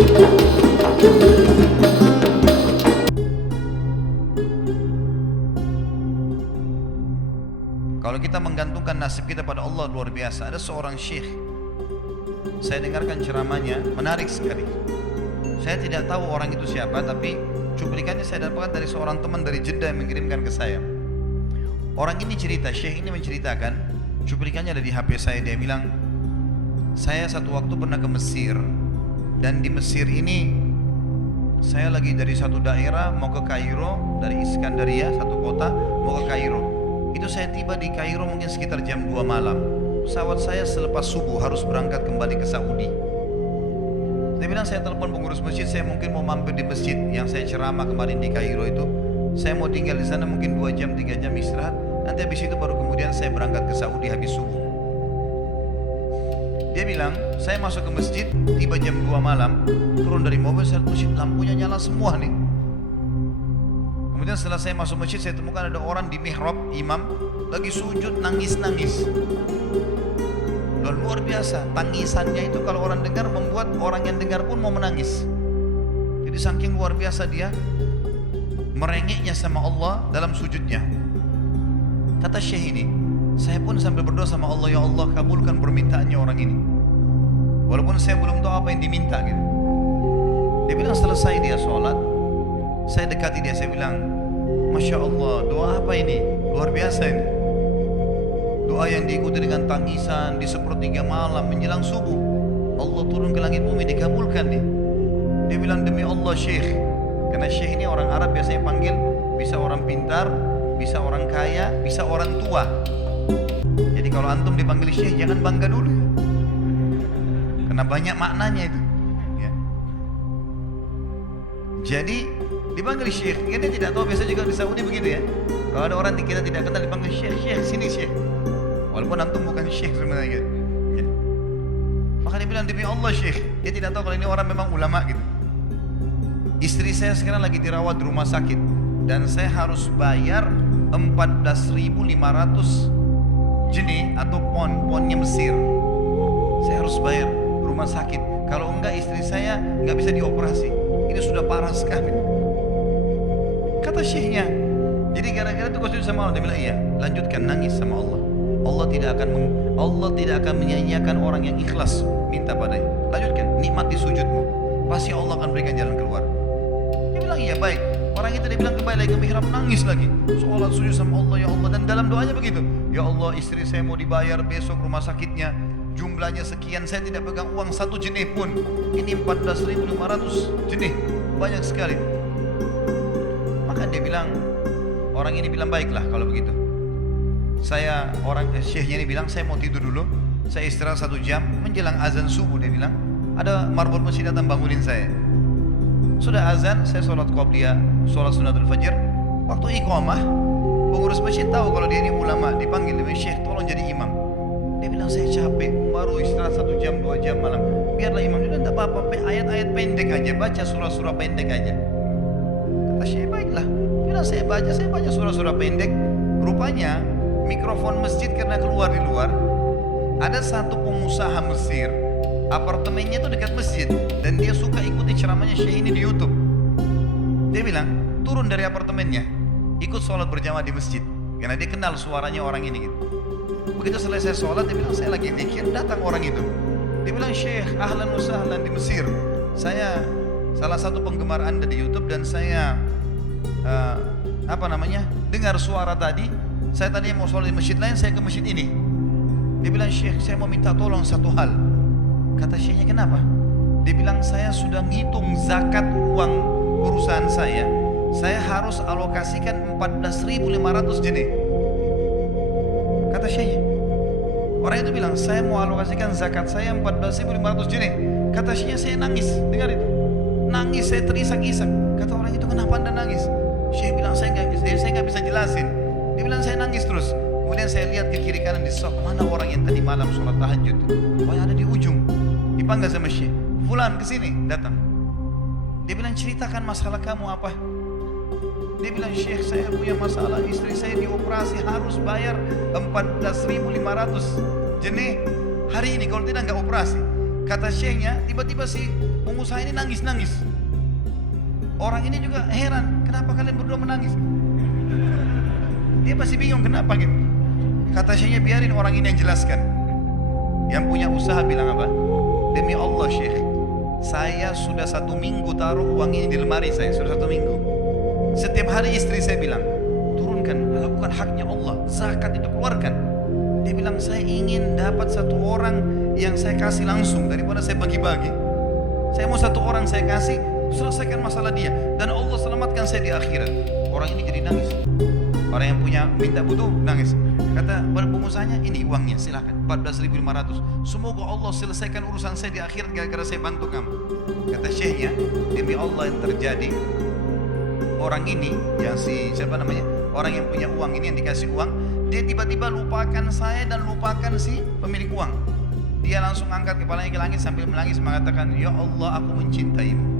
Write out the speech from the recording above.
Kalau kita menggantungkan nasib kita pada Allah luar biasa. Ada seorang syekh, saya dengarkan ceramahnya, menarik sekali. Saya tidak tahu orang itu siapa, tapi cuplikannya saya dapatkan dari seorang teman dari Jeddah yang mengirimkan ke saya. Orang ini cerita, syekh ini menceritakan, cuplikannya ada di HP saya. Dia bilang, saya satu waktu pernah ke Mesir, dan di Mesir ini saya lagi dari satu daerah mau ke Kairo, dari Iskandaria satu kota mau ke Kairo. Itu saya tiba di Kairo mungkin sekitar jam 2 malam. Pesawat saya selepas subuh harus berangkat kembali ke Saudi. Dia bilang, saya telepon pengurus masjid, saya mungkin mau mampir di masjid yang saya ceramah kemarin di Kairo itu. Saya mau tinggal di sana mungkin 2 jam 3 jam istirahat. Nanti habis itu baru kemudian saya berangkat ke Saudi habis subuh. Dia bilang, saya masuk ke masjid, tiba jam 2 malam, turun dari mobil, saya lihat masjid lampunya nyala semua nih. Kemudian setelah saya masuk masjid, saya temukan ada orang di mihrab, imam, lagi sujud nangis-nangis. Dan luar biasa, tangisannya itu kalau orang dengar membuat orang yang dengar pun mau menangis. Jadi saking luar biasa dia merengeknya sama Allah dalam sujudnya. Kata syekh ini, saya pun sambil berdoa sama Allah, ya Allah kabulkan permintaannya orang ini. Walaupun saya belum tahu apa yang diminta gitu. Dia bilang selesai dia sholat, saya dekati dia, saya bilang, Masya Allah, doa apa ini? Luar biasa ini. Doa yang diikuti dengan tangisan di sepertiga malam menjelang subuh. Allah turun ke langit bumi, dikabulkan nih. Dia bilang, demi Allah syekh. Karena syekh ini orang Arab biasanya panggil, bisa orang pintar, bisa orang kaya, bisa orang tua. Jadi kalau antum dipanggil syekh, jangan bangga dulu. Karena banyak maknanya itu. Ya. Jadi dipanggil syekh, kita tidak tahu, biasa juga di Saudi begitu ya. Kalau ada orang kita tidak kenal dipanggil syekh, syekh sini syekh. Walaupun antum bukan syekh sebenarnya gitu. Ya. Maka dia bilang, demi Allah syekh, dia tidak tahu kalau ini orang memang ulama gitu. Istri saya sekarang lagi dirawat di rumah sakit dan saya harus bayar 14.500 jenih atau ponnya Mesir. Saya harus bayar rumah sakit. Kalau enggak istri saya enggak bisa dioperasi. Ini sudah parah sekali. Kata syekhnya, jadi gara-gara itu kau sujud sama Allah. Dia bilang, iya, lanjutkan nangis sama Allah. Allah tidak akan menyanyiakan orang yang ikhlas minta padanya. Lanjutkan, nikmati sujudmu, pasti Allah akan berikan jalan keluar. Dia bilang, iya baik. Orang itu dia bilang kembali lagi ke mihrab, nangis lagi, sholat sujud sama Allah, ya Allah. Dan dalam doanya begitu, ya Allah istri saya mau dibayar besok rumah sakitnya, jumlahnya sekian, saya tidak pegang uang 1 jenih pun. Ini 14.500 jenih, banyak sekali. Maka dia bilang, orang ini bilang, baiklah kalau begitu. Syekhnya ini bilang, saya mau tidur dulu, saya istirahat 1 jam, menjelang azan subuh dia bilang, ada marbot masjid datang bangunin saya. Sudah azan, saya sholat qobliyah, sholat sunatul fajr. Waktu iqamah, pengurus masjid tahu kalau dia ini ulama, dipanggil, dia bilang, syekh tolong jadi imam. Dia bilang, saya capek, baru istirahat 1 jam 2 jam malam, biarlah imam. Dia bilang, tak apa-apa, ayat-ayat pendek aja, baca surah-surah pendek aja. Kata syekh, baiklah. Dia bilang, saya baca surah-surah pendek. Rupanya mikrofon masjid karena keluar di luar, ada satu pengusaha Mesir, apartemennya itu dekat masjid, dan dia suka ikuti ceramahnya syekh ini di YouTube. Dia bilang, turun dari apartemennya, ikut sholat berjamaah di masjid, karena dia kenal suaranya orang ini gitu. Begitu selesai sholat, dia bilang, saya lagi zikir, datang orang itu. Dia bilang, syekh, ahlan wa sahlan di Mesir. Saya salah satu penggemar Anda di YouTube, dan saya dengar suara tadi. Saya tadi mau sholat di masjid lain, saya ke masjid ini. Dia bilang, syekh, saya mau minta tolong satu hal. Kata syekhnya, kenapa? Dia bilang, saya sudah ngitung zakat uang perusahaan saya harus alokasikan 14.500 jenih. Kata syekhnya, orang itu bilang, saya mau alokasikan zakat saya 14.500 jenih. Kata syekhnya, saya nangis, dengar itu. Nangis, saya terisak-isak. Kata orang itu, kenapa Anda nangis? Syekh bilang, saya nggak bisa jelasin. Dia bilang, saya nangis terus. Kemudian saya lihat ke kiri kanan di saf, mana orang yang tadi malam sholat tahajud? Pokoknya ada di ujung. Dipanggil sama syekh, fulan kesini, datang. Dia bilang, ceritakan masalah kamu apa? Dia bilang, syekh, saya punya masalah, istri saya dioperasi, harus bayar 14.500 jenih hari ini, kalau tidak nggak operasi. Kata syekhnya, tiba-tiba si pengusaha ini nangis-nangis. Orang ini juga heran, kenapa kalian berdua menangis? Dia masih bingung kenapa gitu. Kata syekhnya, biarin orang ini yang jelaskan. Yang punya usaha bilang apa? Demi Allah Syekh, saya sudah 1 minggu taruh uang ini di lemari saya, sudah 1 minggu. Setiap hari istri saya bilang, turunkan, lakukan haknya Allah, zakat itu keluarkan. Dia bilang, saya ingin dapat 1 orang yang saya kasih langsung daripada saya bagi-bagi. Saya mau 1 orang saya kasih, selesaikan masalah dia, dan Allah selamatkan saya di akhirat. Orang ini jadi nangis. Orang yang punya minta butuh nangis. Kata pengusahanya, ini uangnya silahkan, 14.500. Semoga Allah selesaikan urusan saya di akhirat gara-gara saya bantu kamu. Kata syekhnya, demi Allah yang terjadi, orang ini yang siapa namanya, orang yang punya uang ini yang dikasih uang, dia tiba-tiba lupakan saya dan lupakan si pemilik uang. Dia langsung angkat kepalanya ke langit sambil menangis mengatakan, ya Allah, aku mencintaimu.